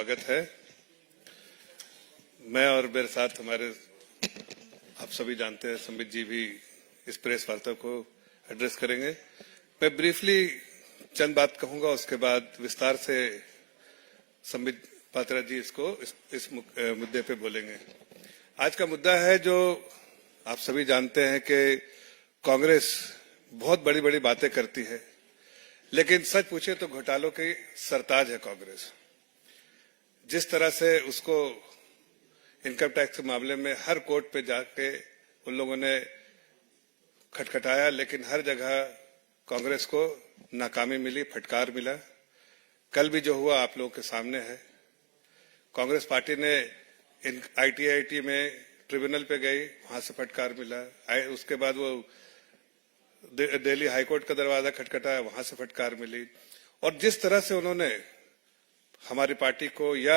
स्वागत है। मैं और मेरे साथ हमारे आप सभी जानते हैं संबित जी भी इस प्रेस वार्ता को एड्रेस करेंगे। मैं ब्रीफली चंद बात कहूंगा, उसके बाद विस्तार से संबित पात्रा जी इस मुद्दे पे बोलेंगे। आज का मुद्दा है जो आप सभी जानते हैं कि कांग्रेस बहुत बड़ी बड़ी बातें करती है, लेकिन सच पूछे तो घोटालों की सरताज है कांग्रेस। जिस तरह से उसको इनकम टैक्स के मामले में हर कोर्ट पे जाके उन लोगों ने खटखटाया, लेकिन हर जगह कांग्रेस को नाकामी मिली, फटकार मिला। कल भी जो हुआ आप लोगों के सामने है। कांग्रेस पार्टी ने ITIT में ट्रिब्यूनल पे गई, वहां से फटकार मिला। उसके बाद वो दिल्ली हाईकोर्ट का दरवाजा खटखटाया, वहां से फटकार मिली। और जिस तरह से उन्होंने हमारी पार्टी को या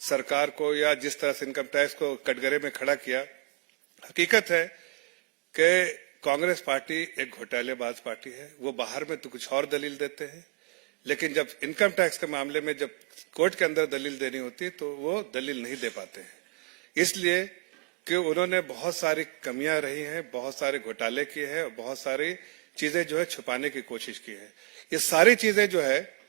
सरकार को या जिस तरह से इनकम टैक्स को कटघरे में खड़ा किया, हकीकत है कि कांग्रेस पार्टी एक घोटालेबाज पार्टी है। वो बाहर में तो कुछ और दलील देते हैं, लेकिन जब इनकम टैक्स के मामले में जब कोर्ट के अंदर दलील देनी होती है तो वो दलील नहीं दे पाते हैं। इसलिए कि उन्होंने बहुत सारी कमियां रही हैं, बहुत सारे घोटाले किए हैं और बहुत सारी चीजें जो है छुपाने की कोशिश की है। ये सारी चीजें जो है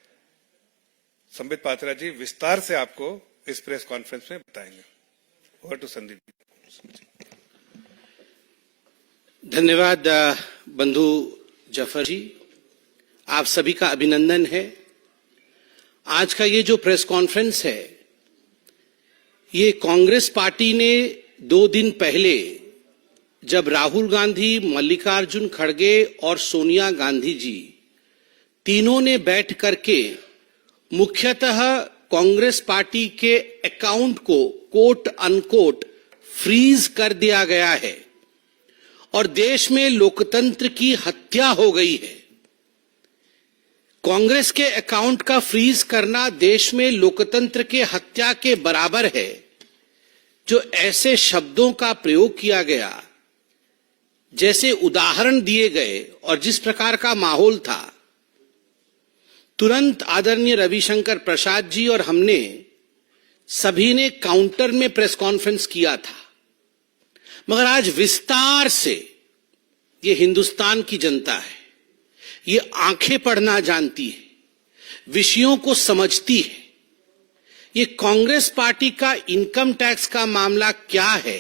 संबित पात्रा जी विस्तार से आपको इस प्रेस कॉन्फ्रेंस में बताएंगे। Over to Sandeep ji. धन्यवाद बंधु जफर जी, आप सभी का अभिनंदन है। आज का ये जो प्रेस कॉन्फ्रेंस है, ये कांग्रेस पार्टी ने 2 दिन पहले जब राहुल गांधी, मल्लिकार्जुन खड़गे और सोनिया गांधी जी तीनों ने बैठ करके मुख्यतः कांग्रेस पार्टी के अकाउंट को कोट अनकोट फ्रीज कर दिया गया है और देश में लोकतंत्र की हत्या हो गई है। कांग्रेस के अकाउंट का फ्रीज करना देश में लोकतंत्र के हत्या के बराबर है। जो ऐसे शब्दों का प्रयोग किया गया, जैसे उदाहरण दिए गए और जिस प्रकार का माहौल था, तुरंत आदरणीय रविशंकर प्रसाद जी और हमने सभी ने काउंटर में प्रेस कॉन्फ्रेंस किया था। मगर आज विस्तार से ये हिंदुस्तान की जनता है, ये आंखें पढ़ना जानती है, विषयों को समझती है। ये कांग्रेस पार्टी का इनकम टैक्स का मामला क्या है?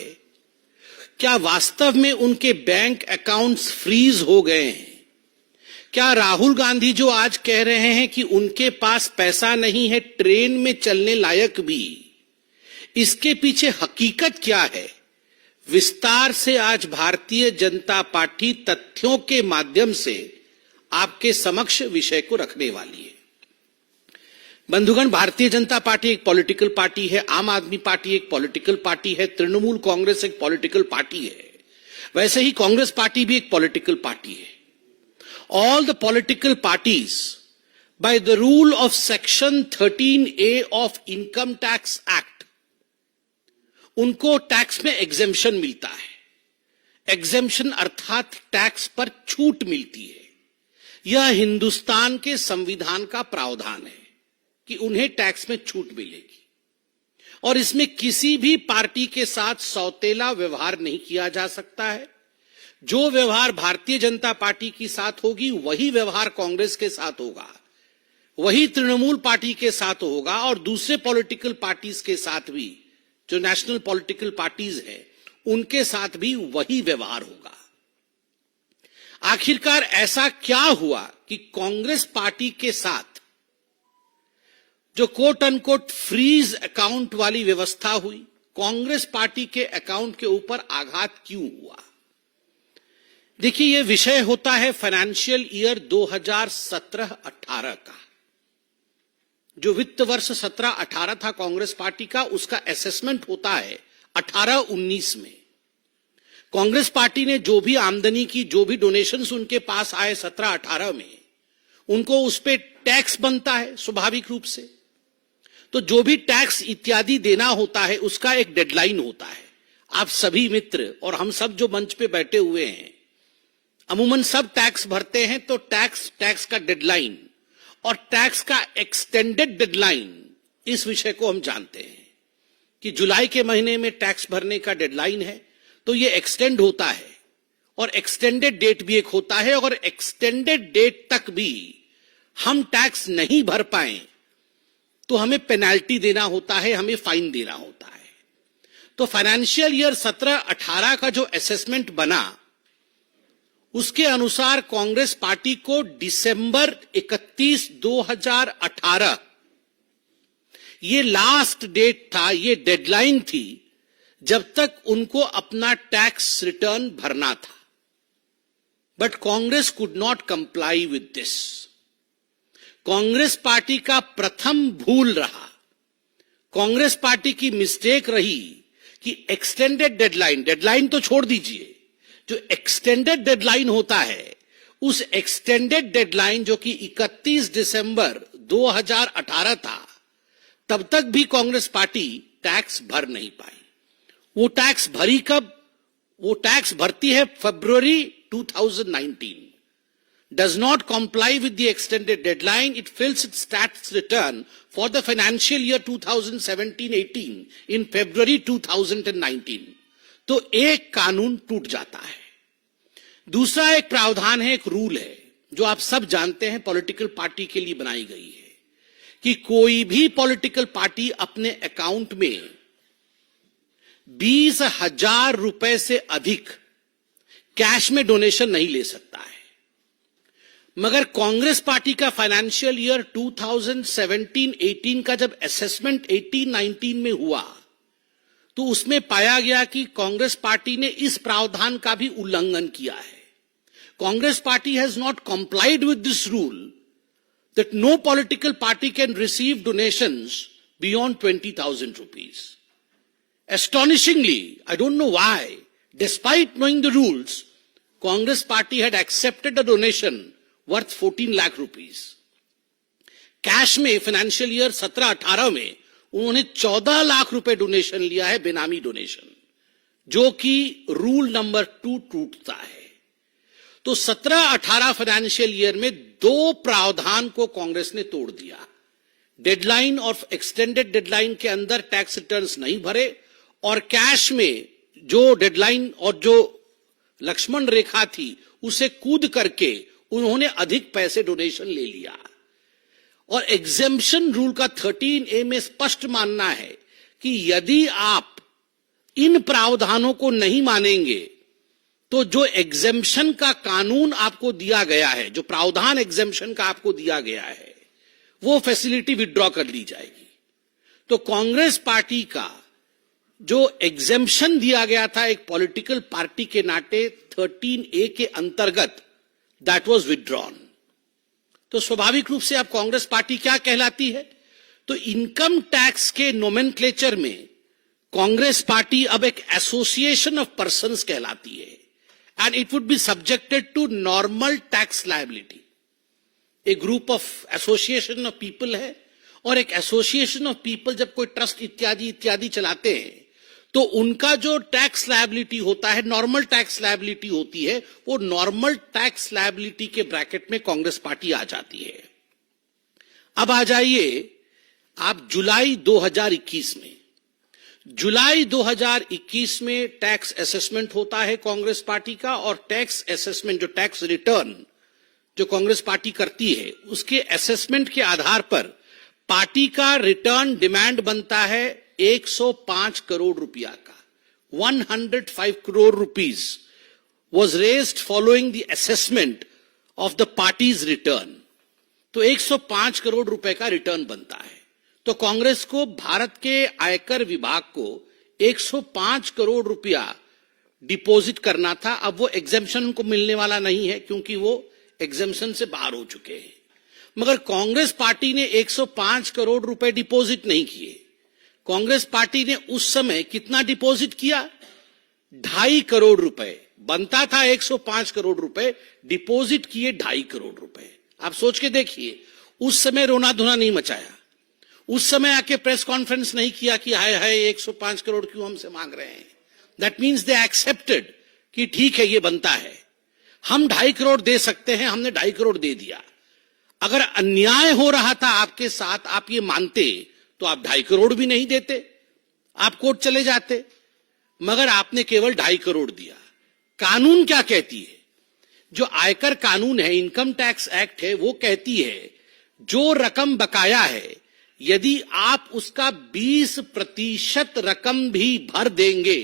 क्या वास्तव में उनके बैंक अकाउंट्स फ्रीज हो गए हैं? क्या राहुल गांधी जो आज कह रहे हैं कि उनके पास पैसा नहीं है ट्रेन में चलने लायक भी, इसके पीछे हकीकत क्या है? विस्तार से आज भारतीय जनता पार्टी तथ्यों के माध्यम से आपके समक्ष विषय को रखने वाली है। बंधुगण, भारतीय जनता पार्टी एक पॉलिटिकल पार्टी है, आम आदमी पार्टी एक पॉलिटिकल पार्टी है, तृणमूल कांग्रेस एक पॉलिटिकल पार्टी है, वैसे ही कांग्रेस पार्टी भी एक पॉलिटिकल पार्टी है। All the political parties, by the rule of Section 13A of Income Tax Act, उनको टैक्स में एग्जेम्पशन मिलता है। एग्जेम्पशन अर्थात टैक्स पर छूट मिलती है। यह हिंदुस्तान के संविधान का प्रावधान है कि उन्हें टैक्स में छूट मिलेगी और इसमें किसी भी पार्टी के साथ सौतेला व्यवहार नहीं किया जा सकता है। जो व्यवहार भारतीय जनता पार्टी के साथ होगी वही व्यवहार कांग्रेस के साथ होगा, वही तृणमूल पार्टी के साथ होगा और दूसरे पॉलिटिकल पार्टीज के साथ भी, जो नेशनल पॉलिटिकल पार्टीज हैं, उनके साथ भी वही व्यवहार होगा। आखिरकार ऐसा क्या हुआ कि कांग्रेस पार्टी के साथ जो कोट अनकोट फ्रीज अकाउंट वाली व्यवस्था हुई, कांग्रेस पार्टी के अकाउंट के ऊपर आघात क्यों हुआ? देखिए, यह विषय होता है फाइनेंशियल ईयर 2017-18 का। जो वित्त वर्ष 17-18 था कांग्रेस पार्टी का, उसका असेसमेंट होता है 18-19 में। कांग्रेस पार्टी ने जो भी आमदनी की, जो भी डोनेशंस उनके पास आए 17-18 में, उनको उस पे टैक्स बनता है स्वाभाविक रूप से। तो जो भी टैक्स इत्यादि देना होता है उसका एक डेडलाइन होता है। आप सभी मित्र और हम सब जो मंच पे बैठे हुए हैं, अमूमन सब टैक्स भरते हैं, तो टैक्स का डेडलाइन और टैक्स का एक्सटेंडेड डेडलाइन इस विषय को हम जानते हैं कि जुलाई के महीने में टैक्स भरने का डेडलाइन है, तो ये एक्सटेंड होता है और एक्सटेंडेड डेट भी एक होता है, और एक्सटेंडेड डेट तक भी हम टैक्स नहीं भर पाए तो हमें पेनाल्टी देना होता है, हमें फाइन देना होता है। तो फाइनेंशियल ईयर 17-18 का जो असेसमेंट बना, उसके अनुसार कांग्रेस पार्टी को दिसंबर 31, 2018 ये लास्ट डेट था, ये डेडलाइन थी जब तक उनको अपना टैक्स रिटर्न भरना था। But Congress could not comply with this. Congress party का प्रथम भूल रहा, कांग्रेस पार्टी की मिस्टेक रही कि एक्सटेंडेड डेडलाइन तो छोड़ दीजिए, जो एक्सटेंडेड डेडलाइन होता है, उस एक्सटेंडेड डेडलाइन जो कि 31 दिसंबर 2018 था, तब तक भी कांग्रेस पार्टी टैक्स भर नहीं पाई। वो टैक्स भरी कब? वो टैक्स भरती है फरवरी 2019। Does not comply with the extended deadline. It fills its tax return for the financial year 2017-18 in February 2019. तो एक कानून टूट जाता है। दूसरा एक प्रावधान है, एक रूल है, जो आप सब जानते हैं, पॉलिटिकल पार्टी के लिए बनाई गई है कि कोई भी पॉलिटिकल पार्टी अपने अकाउंट में 20,000 रुपए से अधिक कैश में डोनेशन नहीं ले सकता है। मगर कांग्रेस पार्टी का फाइनेंशियल ईयर 2017-18 का जब असेसमेंट 18-19 में हुआ, तो उसमें पाया गया कि कांग्रेस पार्टी ने इस प्रावधान का भी उल्लंघन किया है। Congress party has not complied with this rule that no political party can receive donations beyond 20,000 rupees. Astonishingly, I don't know why, despite knowing the rules, Congress party had accepted a donation worth 14 lakh rupees. Cash में financial year 17-18 में उन्होंने 14 लाख रुपए donation लिया है, बेनामी donation, जो कि rule number 2 टूटता है। तो 17-18 फाइनेंशियल ईयर में दो प्रावधान को कांग्रेस ने तोड़ दिया। डेडलाइन और एक्सटेंडेड डेडलाइन के अंदर टैक्स रिटर्न्स नहीं भरे, और कैश में जो डेडलाइन और जो लक्ष्मण रेखा थी उसे कूद करके उन्होंने अधिक पैसे डोनेशन ले लिया। और एग्जेम्पशन रूल का 13A में स्पष्ट मानना है कि यदि आप इन प्रावधानों को नहीं मानेंगे तो जो एग्जेम्पशन का कानून आपको दिया गया है, जो प्रावधान एग्जेम्पशन का आपको दिया गया है, वो फैसिलिटी विड्रॉ कर ली जाएगी। तो कांग्रेस पार्टी का जो एग्जेम्पशन दिया गया था एक पॉलिटिकल पार्टी के नाते 13A के अंतर्गत, दैट वाज विड्रॉन। तो स्वाभाविक रूप से अब कांग्रेस पार्टी क्या कहलाती है? तो इनकम टैक्स के नोमेनक्लेचर में कांग्रेस पार्टी अब एक एसोसिएशन ऑफ पर्संस कहलाती है, and it would be subjected to normal tax liability. एक group of association of people है, और एक एसोसिएशन ऑफ पीपल जब कोई ट्रस्ट इत्यादि इत्यादि चलाते हैं तो उनका जो टैक्स लायबिलिटी होता है, नॉर्मल टैक्स लायबिलिटी होती है, वो नॉर्मल टैक्स लायबिलिटी के ब्रैकेट में कांग्रेस पार्टी आ जाती है। अब आ जाइए आप जुलाई 2021 में। जुलाई 2021 में टैक्स असेसमेंट होता है कांग्रेस पार्टी का, और टैक्स असेसमेंट, जो टैक्स रिटर्न जो कांग्रेस पार्टी करती है, उसके असेसमेंट के आधार पर पार्टी का रिटर्न डिमांड बनता है 105 करोड़ रुपया का। 105 crore rupees was raised following the assessment of the party's return. तो 105 करोड़ रुपए का रिटर्न बनता है। तो कांग्रेस को भारत के आयकर विभाग को 105 करोड़ रुपया डिपॉजिट करना था। अब वो एग्जेम्पशन उनको मिलने वाला नहीं है, क्योंकि वो एग्जेम्पशन से बाहर हो चुके हैं। मगर कांग्रेस पार्टी ने 105 करोड़ रुपए डिपॉजिट नहीं किए। कांग्रेस पार्टी ने उस समय कितना डिपॉजिट किया? 2.5 करोड़ रुपए। बनता था 105 करोड़ रुपए, डिपॉजिट किए 2.5 करोड़ रुपए। आप सोच के देखिए, उस समय रोना धोना नहीं मचाया, उस समय आके प्रेस कॉन्फ्रेंस नहीं किया कि हाय हाय 105 करोड़ क्यों हमसे मांग रहे हैं। दैट मीन्स दे एक्सेप्टेड कि ठीक है, ये बनता है, हम 2.5 करोड़ दे सकते हैं, हमने 2.5 करोड़ दे दिया। अगर अन्याय हो रहा था आपके साथ, आप ये मानते, तो आप 2.5 करोड़ भी नहीं देते, आप कोर्ट चले जाते, मगर आपने केवल 2.5 करोड़ दिया। कानून क्या कहती है? जो आयकर कानून है, इनकम टैक्स एक्ट है, वो कहती है जो रकम बकाया है यदि आप उसका 20% रकम भी भर देंगे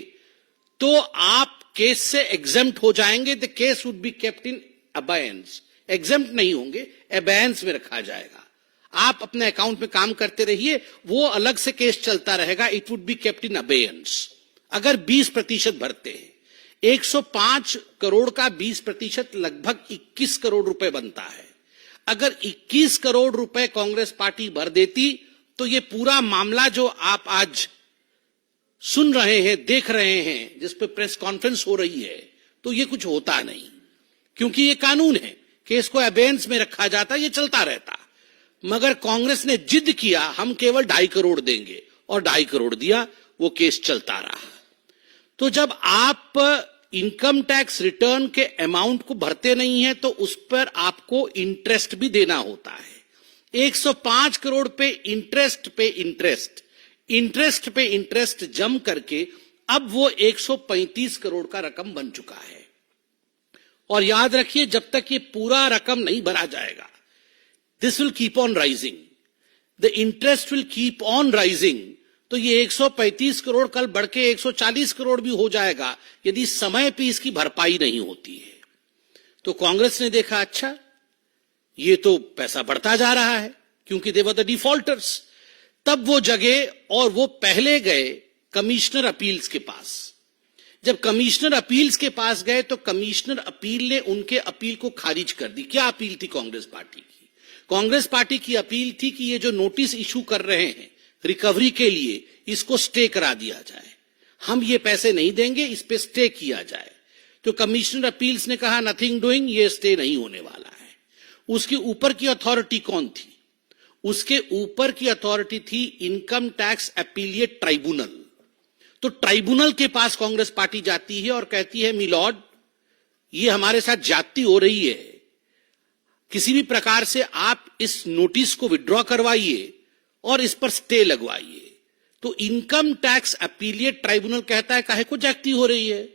तो आप केस से एग्जेम्प्ट हो जाएंगे। The case would be kept in abeyance, exempt नहीं होंगे, अबेयंस में रखा जाएगा। आप अपने अकाउंट में काम करते रहिए, वो अलग से केस चलता रहेगा, it would be kept in abeyance. अगर 20% भरते हैं, 105 करोड़ का 20% लगभग 21 करोड़ रुपए बनता है। अगर 21 करोड़ रुपए कांग्रेस पार्टी भर देती तो ये पूरा मामला जो आप आज सुन रहे हैं, देख रहे हैं, जिस पे प्रेस कॉन्फ्रेंस हो रही है, तो ये कुछ होता नहीं, क्योंकि ये कानून है, केस को अबेयंस में रखा जाता, ये चलता रहता। मगर कांग्रेस ने जिद किया हम केवल 2.5 करोड़ देंगे, और 2.5 करोड़ दिया, वो केस चलता रहा। तो जब आप इनकम टैक्स रिटर्न के अमाउंट को भरते नहीं है तो उस पर आपको इंटरेस्ट भी देना होता है। 105 करोड़ पे इंटरेस्ट पे इंटरेस्ट, इंटरेस्ट पे इंटरेस्ट जम करके अब वो 135 करोड़ का रकम बन चुका है। और याद रखिए, जब तक ये पूरा रकम नहीं भरा जाएगा, this will keep on rising, the interest will keep on rising. तो ये 135 करोड़ कल बढ़ के 140 करोड़ भी हो जाएगा यदि समय पे इसकी भरपाई नहीं होती है। तो कांग्रेस ने देखा, अच्छा ये तो पैसा बढ़ता जा रहा है, क्योंकि दे वर द डिफॉल्टर्स। तब वो जगे और वो पहले गए कमिश्नर अपील्स के पास। जब कमिश्नर अपील्स के पास गए तो कमिश्नर अपील ने उनके अपील को खारिज कर दी। क्या अपील थी कांग्रेस पार्टी की? कांग्रेस पार्टी की अपील थी कि ये जो नोटिस इशू कर रहे हैं रिकवरी के लिए, इसको स्टे करा दिया जाए, हम ये पैसे नहीं देंगे, इस पे स्टे किया जाए। तो कमिश्नर अपील्स ने कहा नथिंग डूइंग, ये स्टे नहीं होने वाला है। उसके ऊपर की अथॉरिटी कौन थी? उसके ऊपर की अथॉरिटी थी इनकम टैक्स अपीलिएट ट्राइब्यूनल। तो ट्राइब्यूनल के पास कांग्रेस पार्टी जाती है और कहती है मिलॉर्ड, ये हमारे साथ ज्यादती हो रही है, किसी भी प्रकार से आप इस नोटिस को विड्रॉ करवाइए और इस पर स्टे लगवाइए। तो इनकम टैक्स अपीलिएट ट्राइब्यूनल कहता है काहे को ज्यादती हो रही है,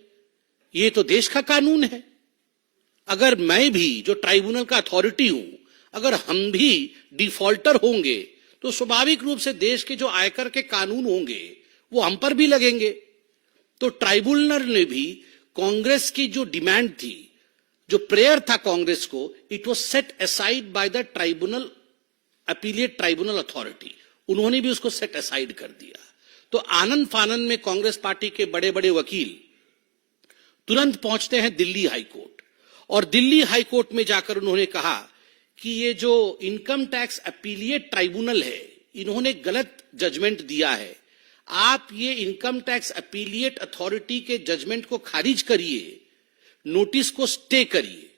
ये तो देश का कानून है। अगर मैं भी जो ट्राइब्यूनल का अथॉरिटी हूं, अगर हम भी डिफॉल्टर होंगे तो स्वाभाविक रूप से देश के जो आयकर के कानून होंगे वो हम पर भी लगेंगे। तो ट्राइब्यूनल ने भी कांग्रेस की जो डिमांड थी, जो प्रेयर था कांग्रेस को, it was set aside by the tribunal appellate tribunal authority, उन्होंने भी उसको सेट असाइड कर दिया। तो आनंद फानन में कांग्रेस पार्टी के बड़े बड़े वकील तुरंत पहुंचते हैं दिल्ली हाई कोर्ट, और दिल्ली हाई कोर्ट में जाकर उन्होंने कहा कि ये जो इनकम टैक्स अपीलिएट ट्राइब्यूनल है, इन्होंने गलत जजमेंट दिया है, आप ये इनकम टैक्स अपीलिएट अथॉरिटी के जजमेंट को खारिज करिए, नोटिस को स्टे करिए।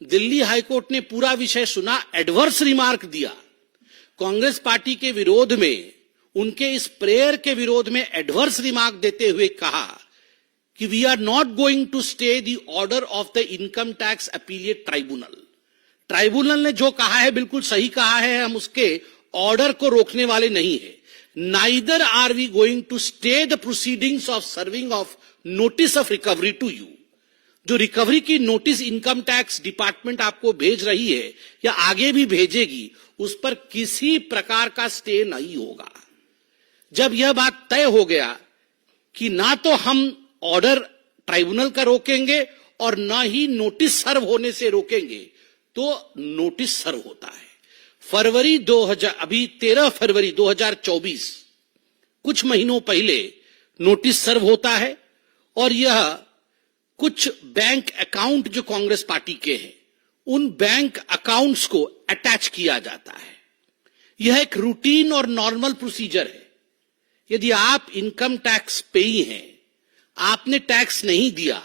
दिल्ली हाईकोर्ट ने पूरा विषय सुना, एडवर्स रिमार्क दिया, कांग्रेस पार्टी के विरोध में, उनके इस प्रेयर के विरोध में एडवर्स रिमार्क देते हुए कहा कि we are not going to stay the order of the income tax appellate tribunal. Tribunal ने जो कहा है बिल्कुल सही कहा है, हम उसके ऑर्डर को रोकने वाले नहीं है। Neither are we going to stay the proceedings of serving of notice of recovery to you. जो रिकवरी की नोटिस इनकम टैक्स डिपार्टमेंट आपको भेज रही है या आगे भी भेजेगी, उस पर किसी प्रकार का स्टे नहीं होगा। जब यह बात तय हो गया कि ना तो हम ऑर्डर ट्राइब्यूनल का रोकेंगे और ना ही नोटिस सर्व होने से रोकेंगे, तो नोटिस सर्व होता है। फरवरी 2000, अभी 13 फरवरी 2024, कुछ महीनों पहले नोटिस सर्व होता है, और यह कुछ बैंक अकाउंट जो कांग्रेस पार्टी के हैं, उन बैंक अकाउंट्स को अटैच किया जाता है। यह एक रूटीन और नॉर्मल प्रोसीजर है। यदि आप इनकम टैक्स पेई हैं, आपने टैक्स नहीं दिया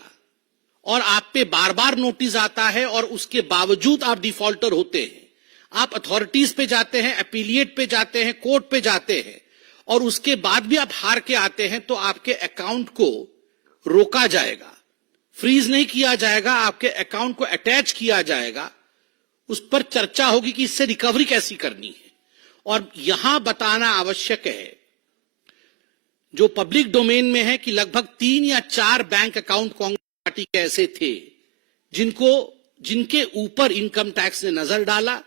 और आप पे बार बार नोटिस आता है और उसके बावजूद आप डिफॉल्टर होते हैं, आप अथॉरिटीज पे जाते हैं, अपीलिएट पे जाते हैं, कोर्ट पे जाते हैं, और उसके बाद भी आप हार के आते हैं, तो आपके अकाउंट को रोका जाएगा, फ्रीज नहीं किया जाएगा, आपके अकाउंट को अटैच किया जाएगा। उस पर चर्चा होगी कि इससे रिकवरी कैसी करनी है, और यहां बताना आवश्यक है, जो पब्लिक डोमेन में है, कि लगभग 3 या 4 बैंक अकाउंट कांग्रेस पार्टी के ऐसे थे जिनके ऊपर इनकम टैक्स ने नजर डाला,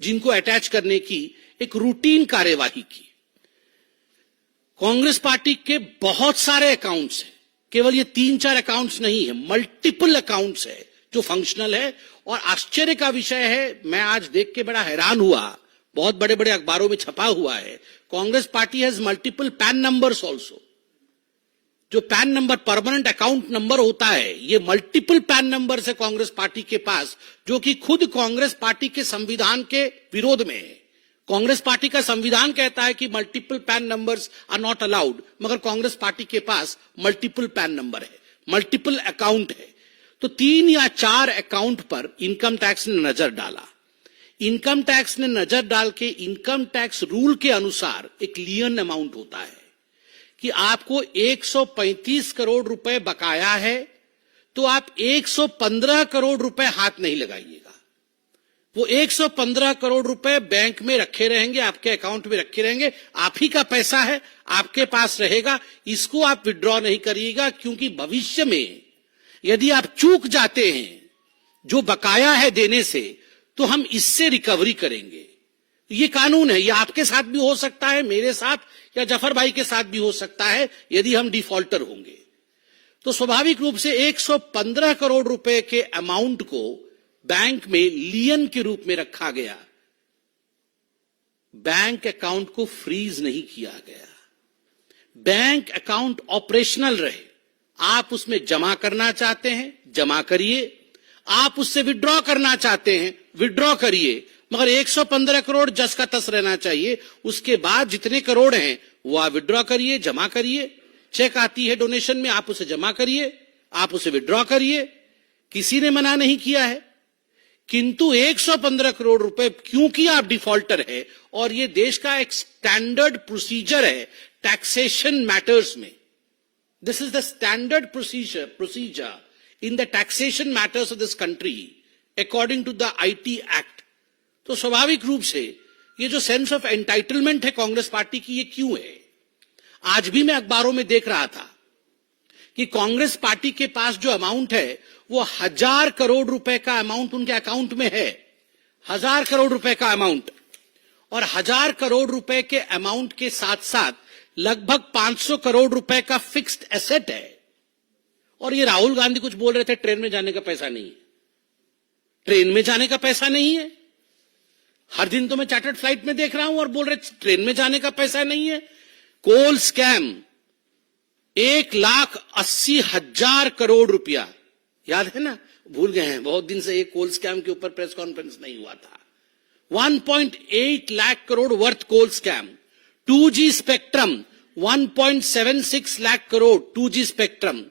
जिनको अटैच करने की एक रूटीन कार्यवाही की। कांग्रेस पार्टी के बहुत सारे अकाउंट्स हैं, केवल ये 3-4 अकाउंट्स नहीं है, मल्टीपल अकाउंट्स है जो फंक्शनल है। और आश्चर्य का विषय है, मैं आज देख के बड़ा हैरान हुआ, बहुत बड़े बड़े अखबारों में छपा हुआ है, Congress party has multiple PAN numbers also. जो PAN number permanent account number होता है, ये मल्टीपल पैन नंबर है कांग्रेस पार्टी के पास, जो कि खुद कांग्रेस पार्टी के संविधान के विरोध में है। कांग्रेस पार्टी का संविधान कहता है कि multiple PAN numbers are not allowed, मगर कांग्रेस पार्टी के पास मल्टीपल पैन नंबर है, मल्टीपल अकाउंट है। तो 3 या 4 अकाउंट पर इनकम टैक्स ने नजर डाला। इनकम टैक्स ने नजर डाल के इनकम टैक्स रूल के अनुसार एक लियन अमाउंट होता है कि आपको 135 करोड़ रुपए बकाया है, तो आप 115 करोड़ रुपए हाथ नहीं लगाइएगा। वो 115 करोड़ रुपए बैंक में रखे रहेंगे, आपके अकाउंट में रखे रहेंगे, आप ही का पैसा है, आपके पास रहेगा, इसको आप विड्रॉ नहीं करिएगा, क्योंकि भविष्य में यदि आप चूक जाते हैं जो बकाया है देने से, तो हम इससे रिकवरी करेंगे। ये कानून है, ये आपके साथ भी हो सकता है, मेरे साथ या जफर भाई के साथ भी हो सकता है, यदि हम डिफॉल्टर होंगे। तो स्वाभाविक रूप से 115 करोड़ रुपए के अमाउंट को बैंक में लियन के रूप में रखा गया। बैंक अकाउंट को फ्रीज नहीं किया गया, बैंक अकाउंट ऑपरेशनल रहे। आप उसमें जमा करना चाहते हैं, जमा करिए, आप उससे विड्रॉ करना चाहते हैं, विड्रॉ करिए, मगर 115 करोड़ जस का तस रहना चाहिए। उसके बाद जितने करोड़ हैं वो आप विड्रॉ करिए, जमा करिए। चेक आती है डोनेशन में, आप उसे जमा करिए, आप उसे विड्रॉ करिए, किसी ने मना नहीं किया है। किंतु 115 करोड़ रुपए, क्योंकि आप डिफॉल्टर है, और ये देश का एक स्टैंडर्ड प्रोसीजर है टैक्सेशन मैटर्स में, this is the standard procedure in the taxation matters of this country according to the IT Act। तो स्वाभाविक रूप से ये जो सेंस ऑफ एंटाइटलमेंट है कांग्रेस पार्टी की, ये क्यों है? आज भी मैं अखबारों में देख रहा था कि कांग्रेस पार्टी के पास जो अमाउंट है वो 1000 करोड़ रुपए का अमाउंट उनके अकाउंट में है, 1000 करोड़ रुपए का अमाउंट। और 1000 करोड़ रुपए के अमाउंट के साथ साथ लगभग 500 करोड़ रुपए का फिक्स्ड एसेट है। और ये राहुल गांधी कुछ बोल रहे थे, ट्रेन में जाने का पैसा नहीं है, ट्रेन में जाने का पैसा नहीं है। हर दिन तो मैं चार्टर्ड फ्लाइट में देख रहा हूं और बोल रहे ट्रेन में जाने का पैसा नहीं है। कोल स्कैम 1,80,000 करोड़ रुपया, याद है ना? भूल गए हैं, बहुत दिन से एक कोल स्कैम के ऊपर प्रेस कॉन्फ्रेंस नहीं हुआ था। 1.8 lakh crore worth coal scam. 2G spectrum 1.76 lakh crore 2G spectrum.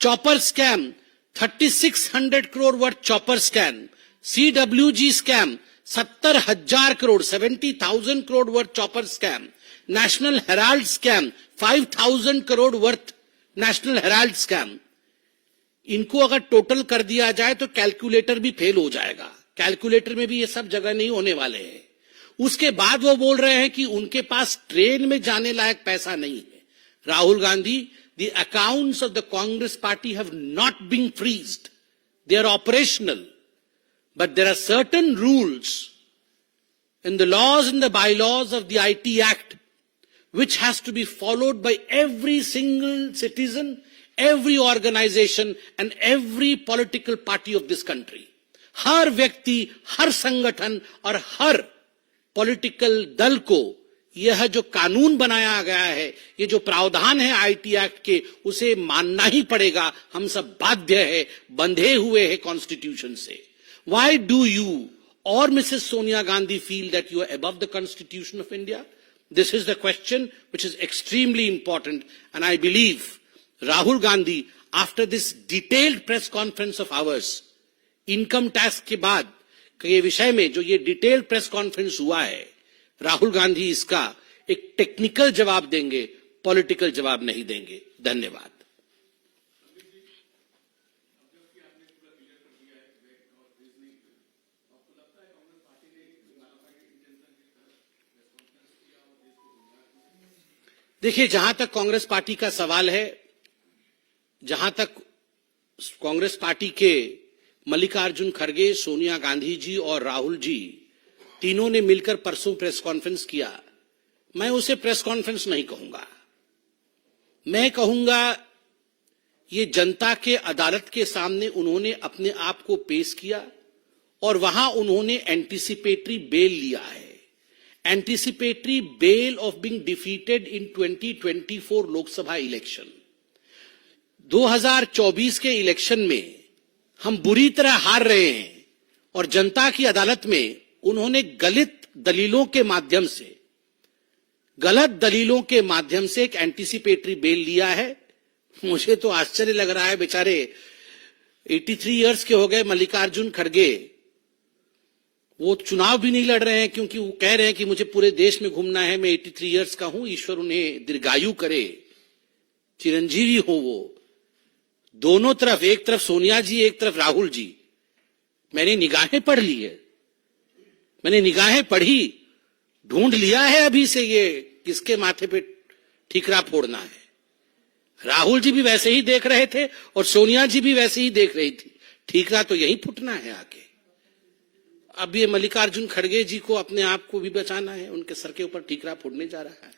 Chopper scam 3600 crore worth chopper scam. CWG scam 70,000 crore 70,000 crore worth chopper scam. National Herald scam 5,000 crore worth National Herald scam. इनको अगर टोटल कर दिया जाए तो कैलकुलेटर भी फेल हो जाएगा, कैलकुलेटर में भी ये सब जगह नहीं होने वाले हैं। उसके बाद वो बोल रहे हैं कि उनके पास ट्रेन में जाने लायक पैसा नहीं है। Rahul Gandhi, the accounts of the Congress party have not been freezed. They are operational. But there are certain rules in the laws and the bylaws of the IT Act which has to be followed by every single citizen, every organization and every political party of this country. हर व्यक्ति, हर संगठन और हर political दल को यह जो कानून बनाया गया है, ये जो प्रावधान है आईटी एक्ट के, उसे मानना ही पड़ेगा। हम सब बाध्य है, बंधे हुए हैं कॉन्स्टिट्यूशन से। Why do you or Mrs. Sonia Gandhi feel that you are above the Constitution of India? This is the question which is extremely important, and I believe Rahul Gandhi, after this detailed press conference of ours, income tax के बाद के विषय में जो ये detailed press conference हुआ है, राहुल गांधी इसका एक टेक्निकल जवाब देंगे, पॉलिटिकल जवाब नहीं देंगे। धन्यवाद। देखिए, जहां तक कांग्रेस पार्टी का सवाल है, जहां तक कांग्रेस पार्टी के मल्लिकार्जुन खड़गे, सोनिया गांधी जी और राहुल जी तीनों ने मिलकर परसों प्रेस कॉन्फ्रेंस किया, मैं उसे प्रेस कॉन्फ्रेंस नहीं कहूंगा। मैं कहूंगा ये जनता के अदालत के सामने उन्होंने अपने आप को पेश किया और वहां उन्होंने एंटीसिपेटरी बेल लिया है। Anticipatory bail of being defeated in 2024 Lok Sabha election. 2024 के इलेक्शन में हम बुरी तरह हार रहे हैं और जनता की अदालत में उन्होंने गलत दलीलों के माध्यम से एक एंटीसिपेटरी बेल लिया है। मुझे तो आश्चर्य लग रहा है, बेचारे 83 इयर्स के हो गए मल्लिकार्जुन खड़गे, वो चुनाव भी नहीं लड़ रहे हैं क्योंकि वो कह रहे हैं कि मुझे पूरे देश में घूमना है, मैं 83 इयर्स का हूं, ईश्वर उन्हें दीर्घायु करे, चिरंजीवी हो वो। दोनों तरफ, एक तरफ सोनिया जी, एक तरफ राहुल जी। मैंने निगाहें पढ़ ली है, मैंने निगाहें पढ़ी, ढूंढ लिया है अभी से ये किसके माथे पे ठीकरा फोड़ना है। राहुल जी भी वैसे ही देख रहे थे और सोनिया जी भी वैसे ही देख रही थी, ठीकरा तो यही फुटना है आगे। अब ये मल्लिकार्जुन खड़गे जी को अपने आप को भी बचाना है, उनके सर के ऊपर ठीकरा फोड़ने जा रहा है।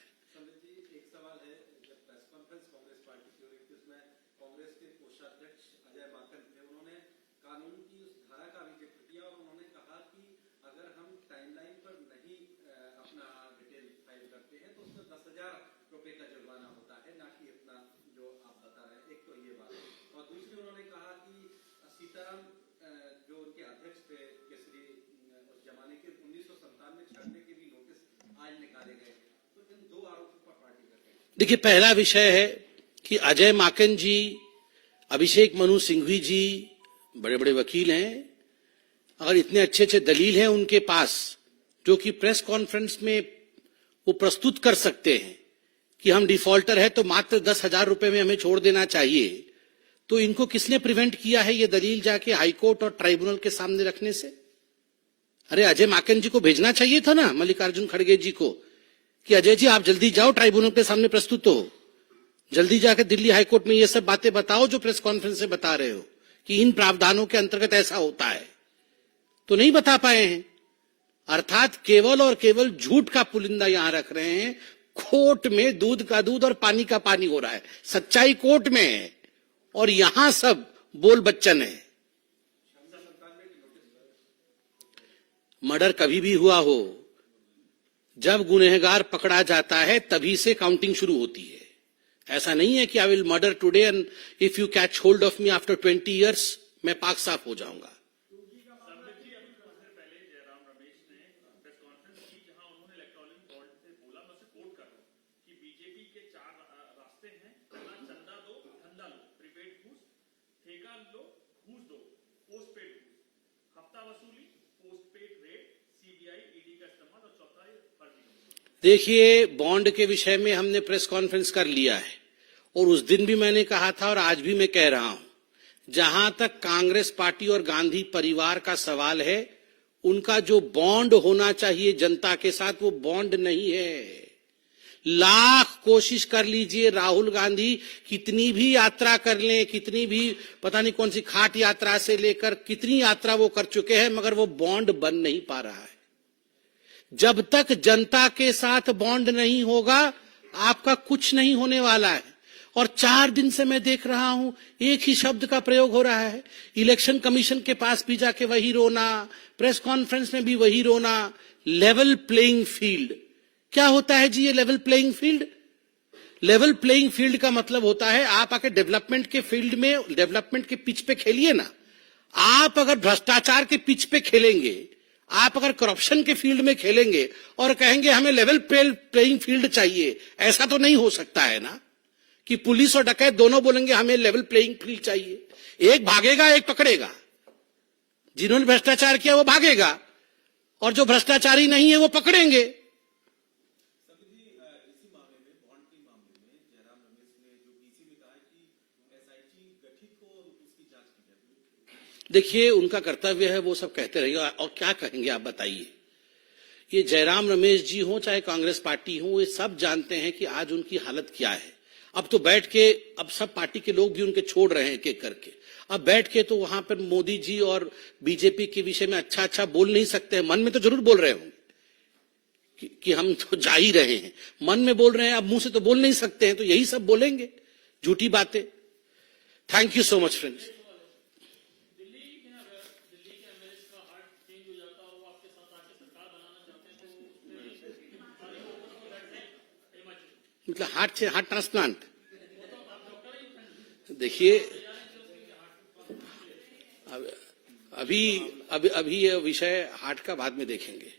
देखिए, पहला विषय है कि अजय माकन जी, अभिषेक मनु सिंघवी जी बड़े बड़े वकील हैं, अगर इतने अच्छे अच्छे दलील हैं उनके पास जो कि प्रेस कॉन्फ्रेंस में वो प्रस्तुत कर सकते हैं कि हम डिफॉल्टर है तो मात्र 10,000 रुपए में हमें छोड़ देना चाहिए, तो इनको किसने प्रिवेंट किया है ये दलील जाके हाईकोर्ट और ट्राइब्यूनल के सामने रखने से? अरे अजय माकन जी को भेजना चाहिए था ना, मल्लिकार्जुन खड़गे जी को, कि अजय जी आप जल्दी जाओ, ट्राइब्यूनल के सामने प्रस्तुत हो, जल्दी जाकर दिल्ली हाईकोर्ट में ये सब बातें बताओ जो प्रेस कॉन्फ्रेंस से बता रहे हो कि इन प्रावधानों के अंतर्गत ऐसा होता है। तो नहीं बता पाए हैं, अर्थात केवल और केवल झूठ का पुलिंदा यहां रख रहे हैं। कोर्ट में दूध का दूध और पानी का पानी हो रहा है, सच्चाई कोर्ट में है और यहां सब बोल बच्चन है। मर्डर कभी भी हुआ हो, जब गुनहगार पकड़ा जाता है तभी से काउंटिंग शुरू होती है। ऐसा नहीं है कि I will murder today and if you catch hold of me after 20 years मैं पाक साफ हो जाऊंगा। देखिए, बॉन्ड के विषय में हमने प्रेस कॉन्फ्रेंस कर लिया है और उस दिन भी मैंने कहा था और आज भी मैं कह रहा हूं, जहां तक कांग्रेस पार्टी और गांधी परिवार का सवाल है, उनका जो बॉन्ड होना चाहिए जनता के साथ वो बॉन्ड नहीं है। लाख कोशिश कर लीजिए, राहुल गांधी कितनी भी यात्रा कर लें, कितनी भी पता नहीं कौन सी खाट यात्रा से लेकर कितनी यात्रा वो कर चुके हैं, मगर वो बॉन्ड बन नहीं पा रहा है। जब तक जनता के साथ बॉन्ड नहीं होगा आपका कुछ नहीं होने वाला है। और 4 दिन से मैं देख रहा हूं एक ही शब्द का प्रयोग हो रहा है, इलेक्शन कमीशन के पास भी जाके वही रोना, प्रेस कॉन्फ्रेंस में भी वही रोना। लेवल प्लेइंग फील्ड क्या होता है जी? ये level playing field, level playing field का मतलब होता है आप आके डेवलपमेंट के फील्ड में, डेवलपमेंट के पिच पे खेलिए ना। आप अगर भ्रष्टाचार के पिच पे खेलेंगे, आप अगर करप्शन के फील्ड में खेलेंगे और कहेंगे हमें लेवल प्लेइंग फील्ड चाहिए, ऐसा तो नहीं हो सकता है ना कि पुलिस और डकैत दोनों बोलेंगे हमें लेवल प्लेइंग फील्ड चाहिए। एक भागेगा, एक पकड़ेगा। जिन्होंने भ्रष्टाचार किया वो भागेगा और जो भ्रष्टाचारी नहीं है वो पकड़ेंगे। देखिए, उनका कर्तव्य है, वो सब कहते रहेंगे और क्या कहेंगे आप बताइए। ये जयराम रमेश जी हो चाहे कांग्रेस पार्टी हो, ये सब जानते हैं कि आज उनकी हालत क्या है। अब तो बैठ के, अब सब पार्टी के लोग भी उनके छोड़ रहे हैं एक एक करके। अब बैठ के तो वहां पर मोदी जी और बीजेपी के विषय में अच्छा अच्छा बोल नहीं सकते हैं। मन में तो जरूर बोल रहे होंगे कि हम तो जा ही रहे हैं, मन में बोल रहे हैं, अब मुंह से तो बोल नहीं सकते हैं, तो यही सब बोलेंगे, झूठी बातें। Thank you so much friends. मतलब हार्ट ट्रांसप्लांट, देखिए अभी ये विषय हार्ट का बाद में देखेंगे।